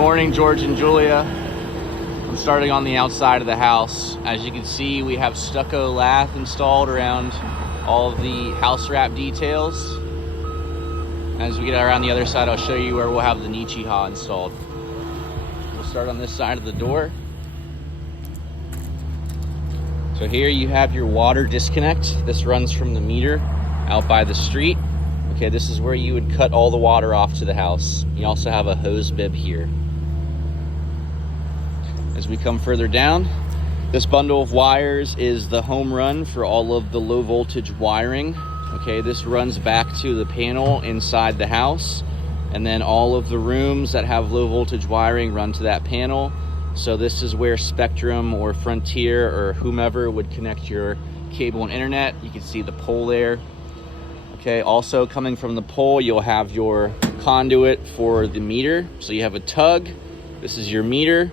morning, George and Julia. I'm starting on the outside of the house. As you can see, we have stucco lath installed around all of the house wrap details. As we get around the other side, I'll show you where we'll have the Nichiha installed. We'll start on this side of the door. So here you have your water disconnect. This runs from the meter out by the street. Okay, this is where you would cut all the water off to the house. You also have a hose bib here. As we come further down, this bundle of wires is the home run for all of the low voltage wiring. Okay, this runs back to the panel inside the house, and then all of the rooms that have low voltage wiring run to that panel. So this is where Spectrum or Frontier or whomever would connect your cable and internet. You can see the pole there. Okay, also coming from the pole, you'll have your conduit for the meter. So you have a tug, this is your meter.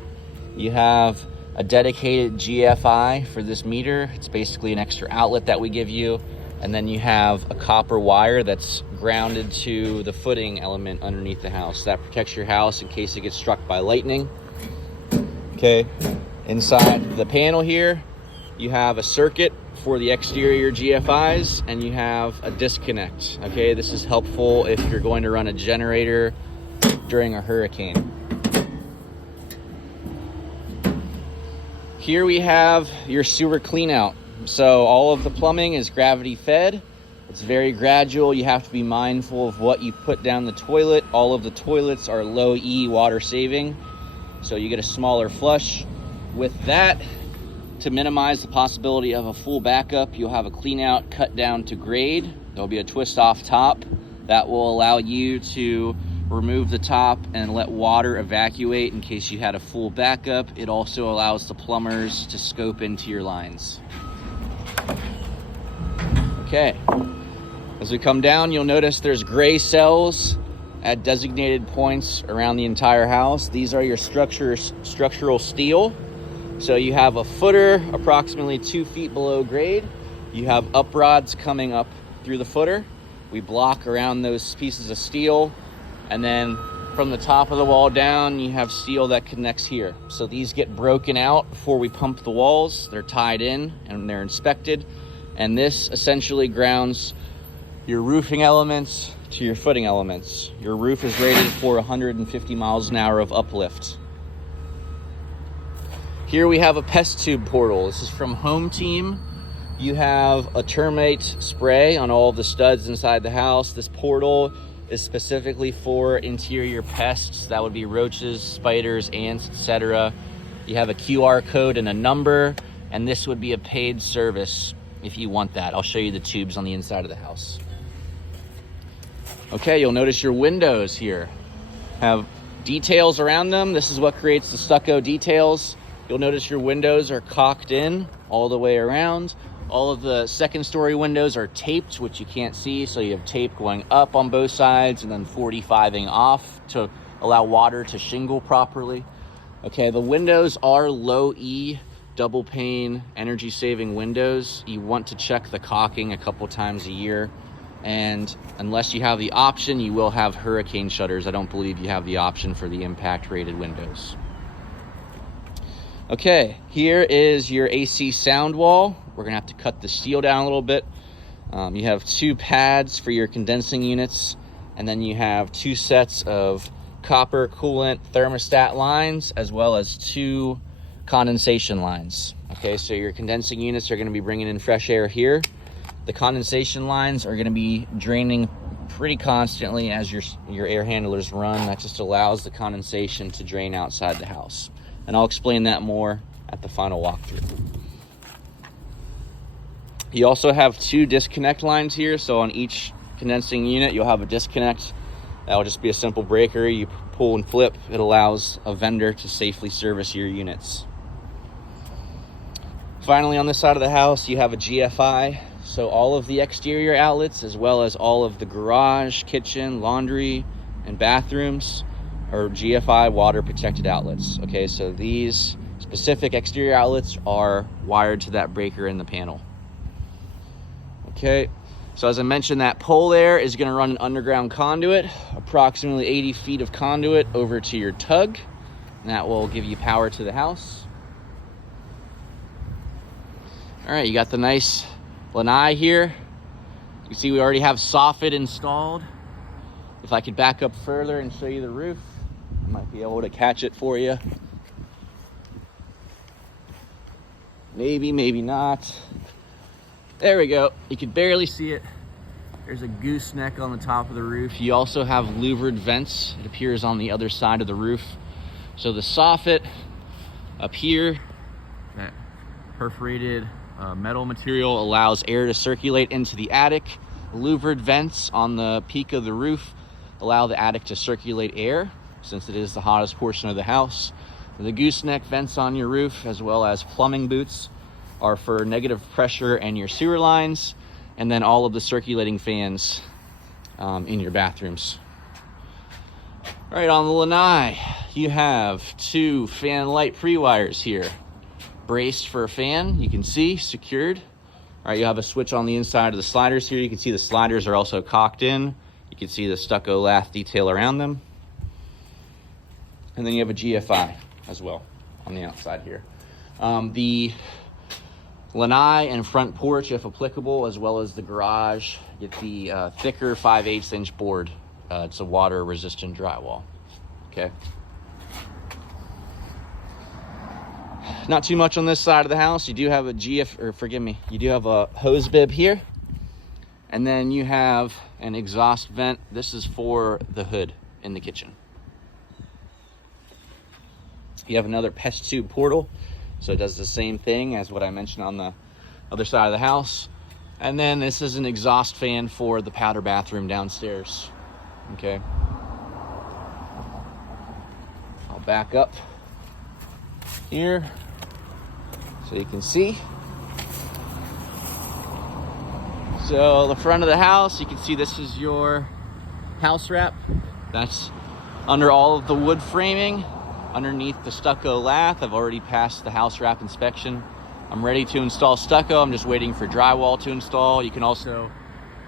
You have a dedicated GFI for this meter. It's basically an extra outlet that we give you. And then you have a copper wire that's grounded to the footing element underneath the house. That protects your house in case it gets struck by lightning. Okay, inside the panel here, you have a circuit for the exterior GFIs, and you have a disconnect. Okay, this is helpful if you're going to run a generator during a hurricane. Here we have your sewer cleanout. So all of the plumbing is gravity fed. It's very gradual. You have to be mindful of what you put down the toilet. All of the toilets are low E water saving, so you get a smaller flush. With that, to minimize the possibility of a full backup, you'll have a clean out cut down to grade. There'll be a twist off top that will allow you to remove the top and let water evacuate in case you had a full backup. It also allows the plumbers to scope into your lines. Okay, as we come down, you'll notice there's gray cells at designated points around the entire house. These are your structural steel. So you have a footer approximately 2 feet below grade. You have up rods coming up through the footer. We block around those pieces of steel. And then from the top of the wall down, you have steel that connects here. So these get broken out before we pump the walls. They're tied in and they're inspected. And this essentially grounds your roofing elements to your footing elements. Your roof is rated for 150 miles an hour of uplift. Here we have a pest tube portal. This is from Home Team. You have a termite spray on all of the studs inside the house. This portal is specifically for interior pests. That would be roaches, spiders, ants, etc. You have a QR code and a number, and this would be a paid service if you want that. I'll show you the tubes on the inside of the house. Okay, you'll notice your windows here have details around them. This is what creates the stucco details. You'll notice your windows are caulked in all the way around. All of the second story windows are taped, which you can't see. So you have tape going up on both sides and then 45ing off to allow water to shingle properly. Okay, the windows are low E, double pane, energy saving windows. You want to check the caulking a couple times a year. And unless you have the option, you will have hurricane shutters. I don't believe you have the option for the impact rated windows. Okay, here is your AC sound wall. We're gonna have to cut the steel down a little bit. You have 2 pads for your condensing units, and then you have 2 sets of copper coolant thermostat lines, as well as 2 condensation lines. Okay, so your condensing units are gonna be bringing in fresh air here. The condensation lines are gonna be draining pretty constantly as your air handlers run. That just allows the condensation to drain outside the house. And I'll explain that more at the final walkthrough. You also have 2 disconnect lines here. So on each condensing unit, you'll have a disconnect. That'll just be a simple breaker. You pull and flip. It allows a vendor to safely service your units. Finally, on this side of the house, you have a GFI. So all of the exterior outlets, as well as all of the garage, kitchen, laundry, and bathrooms, or GFI water protected outlets. Okay, so these specific exterior outlets are wired to that breaker in the panel. Okay, so as I mentioned, that pole there is going to run an underground conduit, approximately 80 feet of conduit over to your tug. and that will give you power to the house. All right, you got the nice lanai here. You see we already have soffit installed. If I could back up further and show you the roof, I might be able to catch it for you. Maybe, maybe not. There we go. You can barely see it. There's a gooseneck on the top of the roof. You also have louvered vents. It appears on the other side of the roof. So the soffit up here, that perforated metal material allows air to circulate into the attic. Louvered vents on the peak of the roof allow the attic to circulate air, since it is the hottest portion of the house. The gooseneck vents on your roof, as well as plumbing boots, are for negative pressure and your sewer lines, and then all of the circulating fans in your bathrooms. All right, on the lanai, you have 2 fan light pre-wires here. Braced for a fan, you can see, secured. All right, you have a switch on the inside of the sliders here. You can see the sliders are also cocked in. You can see the stucco lath detail around them. And then you have a GFI as well on the outside here. The lanai and front porch, if applicable, as well as the garage, get the thicker 5/8 inch board. It's a water resistant drywall. Okay. Not too much on this side of the house. You do have a you do have a hose bib here. And then you have an exhaust vent. This is for the hood in the kitchen. You have another pest tube portal. So it does the same thing as what I mentioned on the other side of the house. And then this is an exhaust fan for the powder bathroom downstairs. Okay. I'll back up here so you can see. So the front of the house, you can see this is your house wrap. That's under all of the wood framing, underneath the stucco lath. I've already passed the house wrap inspection. I'm ready to install stucco. I'm just waiting for drywall to install. You can also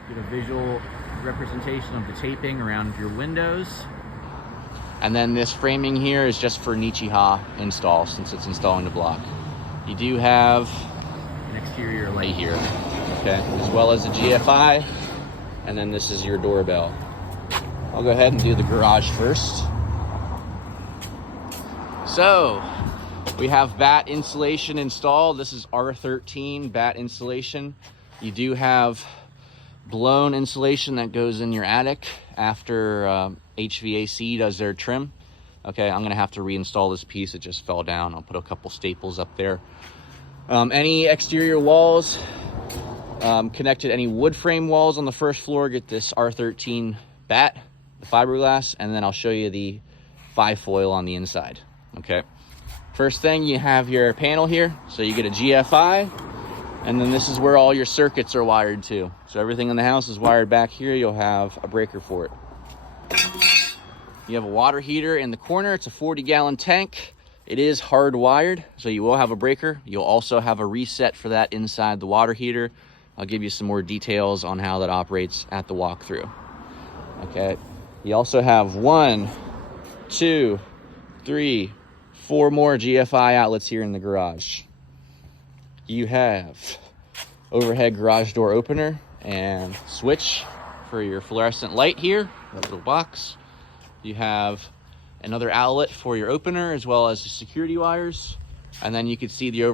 get a visual representation of the taping around your windows. And then this framing here is just for Nichiha install, since it's installing the block. You do have an exterior light here, okay, as well as a GFI, and then this is your doorbell. I'll go ahead and do the garage first. So we have bat insulation installed. This is R13 bat insulation. You do have blown insulation that goes in your attic after HVAC does their trim. Okay, I'm gonna have to reinstall this piece. It just fell down. I'll put a couple staples up there. Any exterior walls connected, any wood frame walls on the first floor, get this R13 bat, the fiberglass, and then I'll show you the 5-foil on the inside. Okay, first thing, you have your panel here, so you get a GFI, and then this is where all your circuits are wired to. So everything in the house is wired back here. You'll have a breaker for it. You have a water heater in the corner. It's a 40-gallon tank. It is hardwired, so you will have a breaker. You'll also have a reset for that inside the water heater. I'll give you some more details on how that operates at the walkthrough. Okay, you also have 1, 2, 3, 4 more GFI outlets here in the garage. You have overhead garage door opener and switch for your fluorescent light here, that little box. You have another outlet for your opener, as well as the security wires. And then you can see the